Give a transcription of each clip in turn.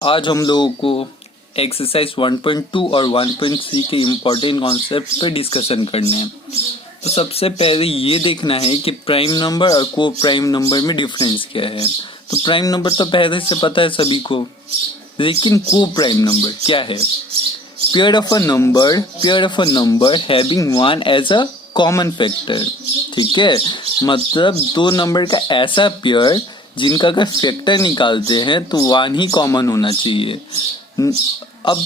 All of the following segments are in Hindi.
आज हम लोगों को एक्सरसाइज 1.2 और 1.3 के इम्पोर्टेंट कॉन्सेप्ट पर डिस्कशन करने हैं। तो सबसे पहले ये देखना है कि प्राइम नंबर और को प्राइम नंबर में डिफरेंस क्या है। तो प्राइम नंबर तो पहले से पता है सभी को, लेकिन को प्राइम नंबर क्या है? Pair of a number having one as a common factor. ठीक है, मतलब दो नंबर का ऐसा पेयर जिनका अगर फैक्टर निकालते हैं तो वन ही कॉमन होना चाहिए। अब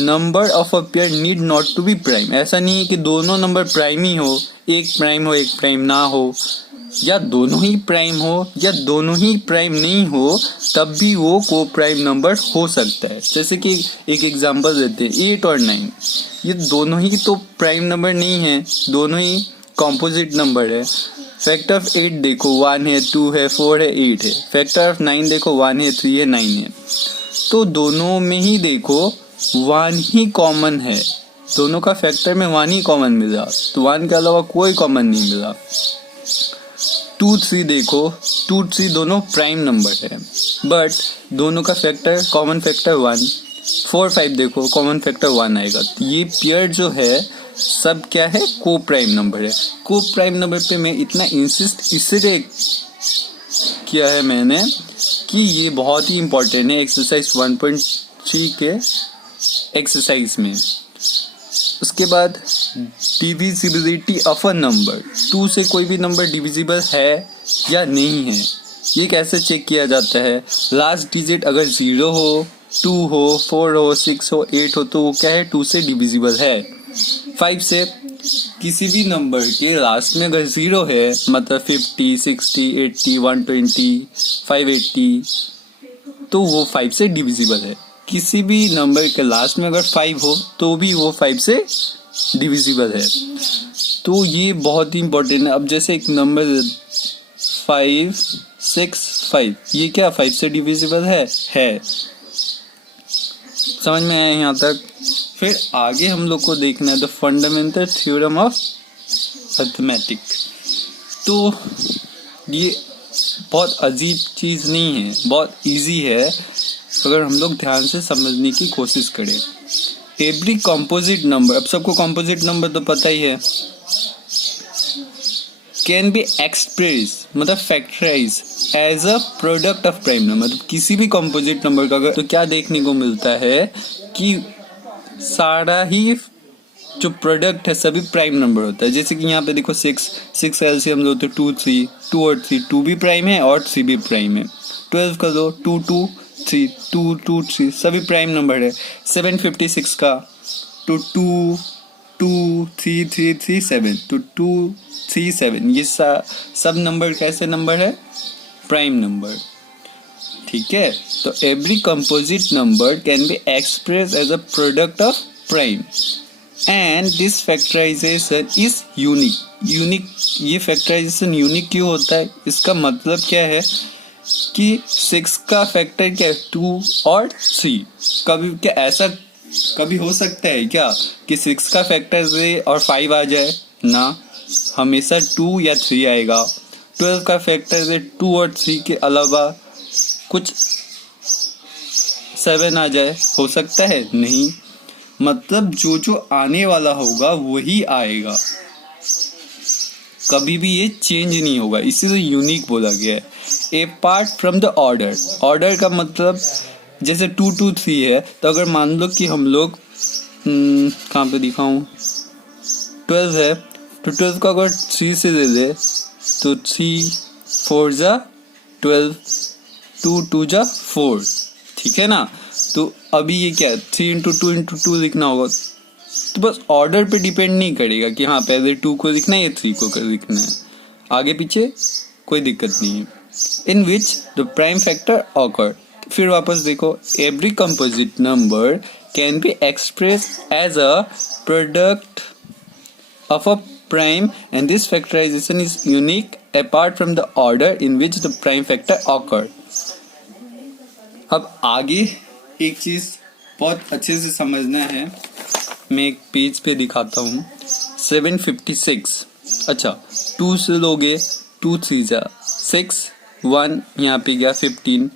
number of a pair need not to be prime. ऐसा नहीं है कि दोनों नंबर प्राइम ही हो, एक प्राइम ना हो, या दोनों ही प्राइम हो या दोनों ही प्राइम नहीं हो, तब भी वो को प्राइम नंबर हो सकता है। जैसे कि एक एग्जांपल देते हैं, 8 और 9, ये दोनों ही तो प्राइम नंबर नहीं है, दोनों ही कॉम्पोजिट नंबर है। फैक्टर ऑफ 8 देखो 1 है, 2 है, 4 है, 8 है। फैक्टर ऑफ 9 देखो 1 है, 3 है, 9 है। तो दोनों में ही देखो 1 ही कॉमन है, दोनों का फैक्टर में 1 ही कॉमन मिला, तो 1 के अलावा कोई कॉमन नहीं मिला। 2, 3 देखो 2, 3 दोनों प्राइम नंबर है, बट दोनों का फैक्टर कॉमन फैक्टर 1। 4, 5 देखो कॉमन फैक्टर 1 आएगा। तो ये पेयर जो है सब क्या है? को प्राइम नंबर है। को प्राइम नंबर पे मैं इतना इंसिस्ट इसलिए किया है मैंने कि ये बहुत ही इंपॉर्टेंट है एक्सरसाइज 1.3 के एक्सरसाइज में। उसके बाद डिविजिबिलिटी ऑफ अ नंबर, 2 से कोई भी नंबर डिविजिबल है या नहीं है, ये कैसे चेक किया जाता है? लास्ट डिजिट अगर 0 हो, 2 हो, 4 हो, 6 हो, 8 हो, तो वो क्या है? 2 से डिविजिबल है। 5 से किसी भी नंबर के लास्ट में अगर 0 है, मतलब 50, 60, 80, 120, 580, तो वो 5 से डिविजिबल है। किसी भी नंबर के लास्ट में अगर 5 हो तो भी वो 5 से डिविजिबल है। तो ये बहुत ही इंपॉर्टेंट है। अब जैसे एक नंबर 5, 6, 5, ये क्या 5 से डिविजिबल है? समझ में आया यहाँ तक? फिर आगे हम लोग को देखना है the fundamental theorem of arithmetic. तो ये बहुत अजीब चीज़ नहीं है, बहुत इजी है अगर हम लोग ध्यान से समझने की कोशिश करें। एवरी कॉम्पोजिट नंबर, अब सबको कॉम्पोजिट नंबर तो पता ही है, कैन बी एक्सप्रेस मतलब factorise as a product of prime number. मतलब किसी भी कॉम्पोजिट नंबर का अगर तो क्या देखने को मिलता है कि सारा ही जो प्रोडक्ट है सभी प्राइम नंबर होता है। जैसे कि यहाँ पे देखो 6 एलसीएम लो तो 2, 3, 2 और 3, 2 भी प्राइम है और 3 भी प्राइम है। 12 का लो 2, 2, 3, 2, 2, 3 सभी प्राइम नंबर है। 756 का तो 2, 2, 3, 3, 3, 7 तो 2, 3, 7, ये सब नंबर कैसे नंबर है? Prime number. ठीक है, तो every composite number can be express as a product of prime and this factorisation is unique. ये फैक्टराइजेशन यूनिक क्यों होता है? इसका मतलब क्या है कि 6 का फैक्टर क्या है? 2 और 3। कभी क्या ऐसा कभी हो सकता है क्या कि 6 का फैक्टर से और 5 आ जाए? ना, हमेशा 2 या 3 आएगा। 12 का फैक्टर से 2 और 3 के अलावा कुछ 7 आ जाए? हो सकता है? नहीं। मतलब जो आने वाला होगा वही आएगा, कभी भी ये चेंज नहीं होगा, इसीलिए यूनिक बोला गया है। ए पार्ट फ्रॉम द ऑर्डर का मतलब जैसे 2, 2, 3 है, तो अगर मान लो कि हम लोग कहाँ पे दिखाऊं, 12 है तो 12 को अगर 3 से ले ले तो 3, 4 जा 12, 2, 2 जा 4, ठीक है ना? तो अभी ये क्या 3 इंटू 2 इंटू 2 लिखना होगा। तो बस ऑर्डर पे डिपेंड नहीं करेगा कि हाँ पहले 2 को लिखना है या 3 को लिखना है, आगे पीछे कोई दिक्कत नहीं है। In which the prime factor occur, फिर वापस देखो, every composite number can be express as a product of a prime and this factorisation is unique apart from the order in which the prime factor occur. अब आगे एक चीज बहुत अच्छे से समझना है, मैं एक पेज पे दिखाता हूँ। 756, अच्छा 2 से लोगे 2, 3 जा 6, 1 यहाँ पे गया 15,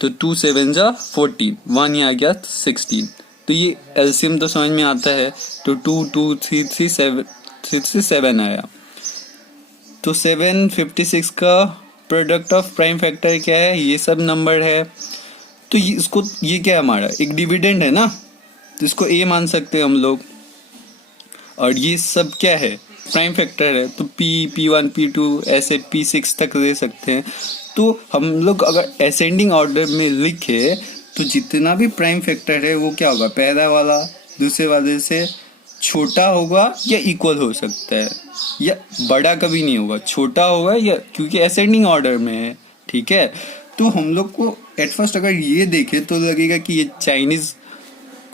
तो 2 7 जा 14, 1 ये आ गया 16। तो ये एलसीएम तो समझ में आता है। तो 2 2 3 3 7 3 3 7 आया। तो 756 का प्रोडक्ट ऑफ प्राइम फैक्टर क्या है, ये सब नंबर है। तो इसको ये क्या है, हमारा एक डिविडेंड है ना, तो इसको ए मान सकते हैं हम लोग। और ये सब क्या है, प्राइम फैक्टर है। तो P1 P2 ऐसे P6 तक ले सकते हैं। तो हम लोग अगर असेंडिंग ऑर्डर में लिखे तो जितना भी प्राइम फैक्टर है वो क्या होगा, पहला वाला दूसरे वाले से छोटा होगा या इक्वल हो सकता है, या बड़ा कभी नहीं होगा, छोटा होगा, या क्योंकि असेंडिंग ऑर्डर में है। ठीक है। तो हम लोग को एट फर्स्ट अगर ये देखे तो लगेगा कि ये चाइनीज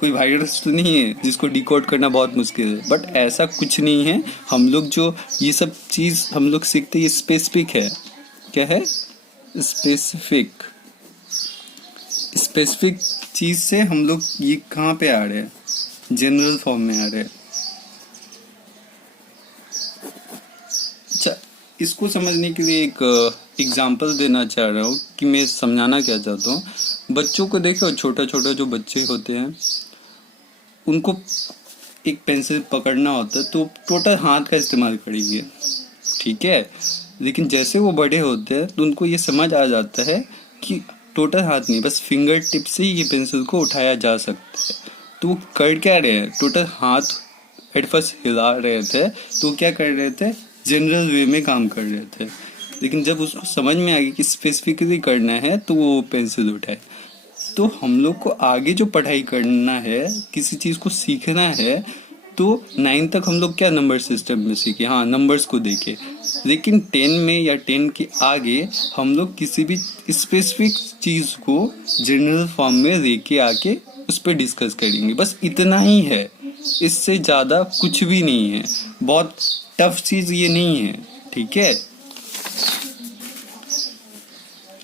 कोई वायरस तो नहीं है जिसको डिकोड करना बहुत मुश्किल है, बट ऐसा कुछ नहीं है। हम लोग जो ये सब चीज़ हम लोग सीखते हैं ये स्पेसिफिक है। क्या है, स्पेसिफिक चीज़ से हम लोग ये कहाँ पे आ रहे हैं, जनरल फॉर्म में आ रहे हैं। अच्छा, इसको समझने के लिए एक एग्जांपल देना चाह रहा हूँ कि मैं समझाना क्या चाहता हूँ। बच्चों को देखो, छोटा छोटा जो बच्चे होते हैं उनको एक पेंसिल पकड़ना होता है तो टोटल हाथ का इस्तेमाल करेंगे। ठीक है। लेकिन जैसे वो बड़े होते हैं तो उनको ये समझ आ जाता है कि टोटल हाथ नहीं, बस फिंगर टिप से ही ये पेंसिल को उठाया जा सकता है। तो वो कर क्या रहे हैं, टोटल हाथ एट फर्स्ट हिला रहे थे, तो क्या कर रहे थे, जनरल वे में काम कर रहे थे। लेकिन जब उसको समझ में आ गया कि स्पेसिफिकली करना है तो वो पेंसिल उठाए। तो हम लोग को आगे जो पढ़ाई करना है, किसी चीज़ को सीखना है, तो 9 तक हम लोग क्या नंबर सिस्टम में सीखे, हाँ नंबर्स को देखे। लेकिन 10 में या 10 के आगे हम लोग किसी भी स्पेसिफिक चीज़ को जनरल फॉर्म में लेके आके उस पर डिस्कस करेंगे। बस इतना ही है, इससे ज़्यादा कुछ भी नहीं है। बहुत टफ चीज़ ये नहीं है। ठीक है।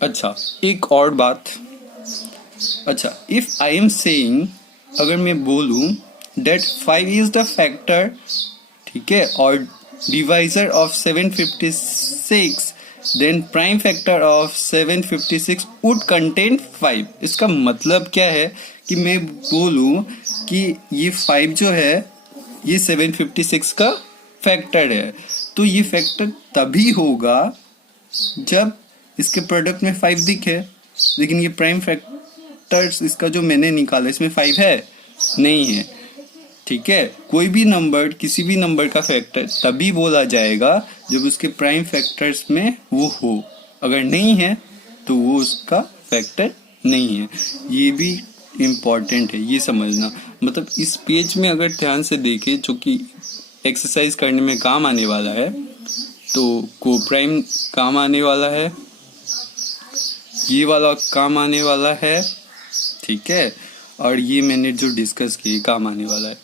अच्छा, एक और बात। अच्छा, इफ आई एम सेइंग, अगर मैं बोलूं डेट 5 इज द फैक्टर, ठीक है, और divisor of 756, then prime factor of 756 would contain 5। इसका मतलब क्या है कि मैं बोलूं कि ये 5 जो है ये 756 का फैक्टर है। तो ये फैक्टर तभी होगा जब इसके प्रोडक्ट में 5 दिखे। लेकिन ये प्राइम फैक्टर्स इसका जो मैंने निकाला इसमें 5 है नहीं है। ठीक है। कोई भी नंबर, किसी भी नंबर का फैक्टर तभी बोला जाएगा जब उसके प्राइम फैक्टर्स में वो हो। अगर नहीं है तो वो उसका फैक्टर नहीं है। ये भी इम्पॉर्टेंट है, ये समझना। मतलब इस पेज में अगर ध्यान से देखें, जो कि एक्सरसाइज करने में काम आने वाला है, तो को प्राइम काम आने वाला है, ये वाला काम आने वाला है। ठीक है। और ये मैंने जो डिस्कस किए काम आने वाला है।